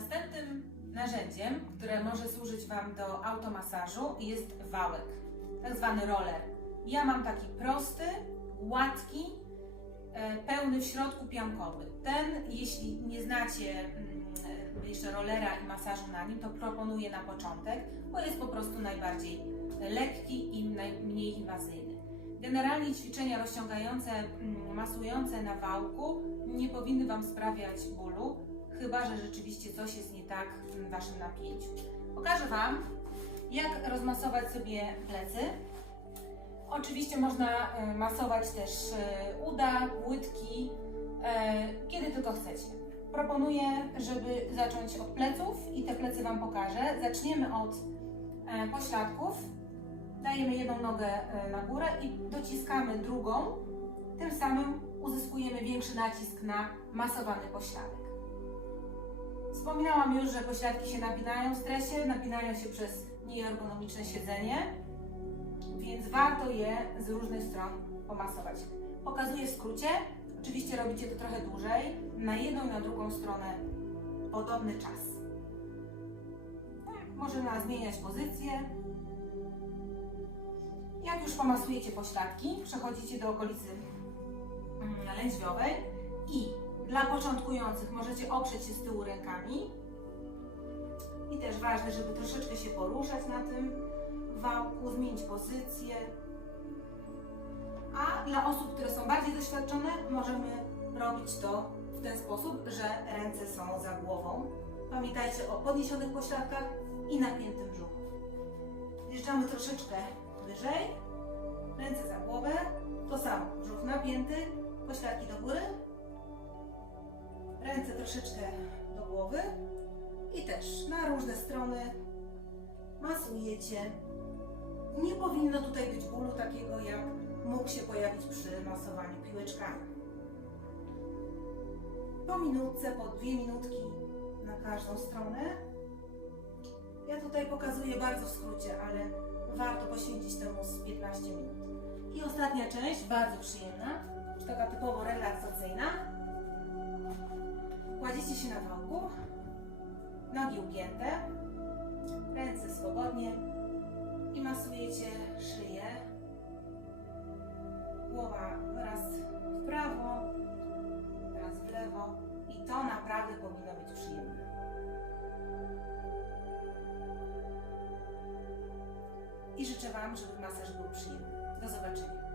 Następnym narzędziem, które może służyć Wam do automasażu jest wałek, tak zwany roller. Ja mam taki prosty, gładki, e, pełny w środku piankowy. Ten, jeśli nie znacie mm, e, jeszcze rollera i masażu na nim, to proponuję na początek, bo jest po prostu najbardziej lekki i najmniej inwazyjny. Generalnie ćwiczenia rozciągające, mm, masujące na wałku nie powinny Wam sprawiać bólu, chyba że rzeczywiście coś jest nie tak w Waszym napięciu. Pokażę Wam, jak rozmasować sobie plecy. Oczywiście można e, masować też e, uda, łydki, e, kiedy tylko chcecie. Proponuję, żeby zacząć od pleców i te plecy Wam pokażę. Zaczniemy od e, pośladków. Dajemy jedną nogę e, na górę i dociskamy drugą. Tym samym uzyskujemy większy nacisk na masowany pośladek. Wspominałam już, że pośladki się napinają w stresie, napinają się przez nieergonomiczne siedzenie, więc warto je z różnych stron pomasować. Pokazuję w skrócie, oczywiście robicie to trochę dłużej, na jedną i na drugą stronę podobny czas. Tak, można zmieniać pozycję. Jak już pomasujecie pośladki, przechodzicie do okolicy mm, lędźwiowej i dla początkujących możecie oprzeć się z tyłu rękami. I też ważne, żeby troszeczkę się poruszać na tym wałku, zmienić pozycję. A dla osób, które są bardziej doświadczone, możemy robić to w ten sposób, że ręce są za głową. Pamiętajcie o podniesionych pośladkach i napiętym brzuchu. Zjeżdżamy troszeczkę wyżej, ręce za głowę, to samo, brzuch napięty, pośladki do góry, troszeczkę do głowy i też na różne strony masujecie. Nie powinno tutaj być bólu takiego, jak mógł się pojawić przy masowaniu piłeczkami. Po minutce, po dwie minutki na każdą stronę. Ja tutaj pokazuję bardzo w skrócie, ale warto poświęcić temu z 15 minut. I ostatnia część, bardzo przyjemna, taka typowo relaksacyjna. Kładziecie się na wałku, nogi ugięte, ręce swobodnie i masujecie szyję. Głowa raz w prawo, raz w lewo i to naprawdę powinno być przyjemne. I życzę Wam, żeby masaż był przyjemny. Do zobaczenia.